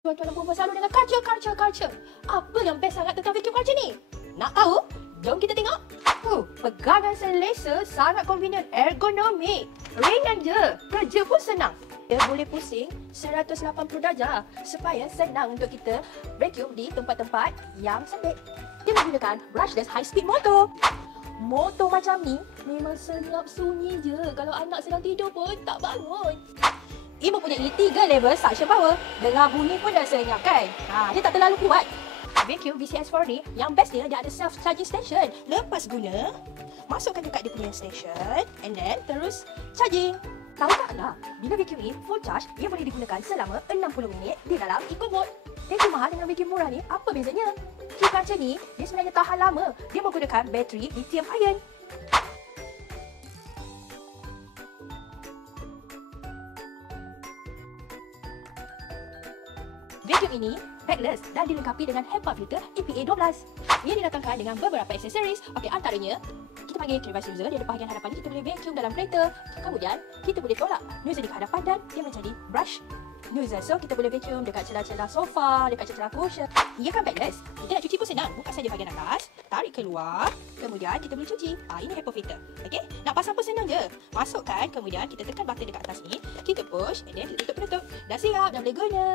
Tuan-tuan dan puan selalu dengan culture. Apa yang best sangat tentang vacuum culture ni? Nak tahu? Jom kita tengok. Pegangan selesa, sangat convenient, ergonomik. Ringan je, kerja pun senang. Dia boleh pusing 180 darjah supaya senang untuk kita vacuum di tempat-tempat yang sempit. Dia menggunakan brushless high speed motor. Motor macam ni memang senyap sunyi je. Kalau anak sedang tidur pun tak bangun. Ia mempunyai 3 level suction power. Dengar bunyi pun dah senyap kan? Dia tak terlalu kuat. Vacuum VCS4 ni, yang best dia ada self charging station. Lepas guna, masukkan dekat dia punya station and then terus charging. Tahu tak anda, bila vacuum ni full charge, ia boleh digunakan selama 60 minit di dalam eco mode. Vacuum mahal dengan vacuum murah ni, apa bezanya? Vacuum culture ni, dia sebenarnya tahan lama. Dia menggunakan bateri lithium ion. Vacuum ini backless dan dilengkapi dengan HEPA filter EPA 12. Ia didatangkan dengan beberapa aksesoris. Antaranya kita panggil crevice user, dia ada bahagian hadapan ni, kita boleh vacuum dalam kereta. Kemudian kita boleh tolak nozzle di hadapan dan dia menjadi brush nozzle. So kita boleh vacuum dekat celah-celah sofa, dekat celah cushion. Ia kan backless. Kita nak cuci pun senang. Buka saja bahagian atas, tarik keluar, kemudian kita boleh cuci. Ini HEPA filter. Okey, nak pasang pun senang je. Masukkan, kemudian kita tekan button dekat atas ni, kita push and then kita tutup penutup. Dah siap, dah boleh guna.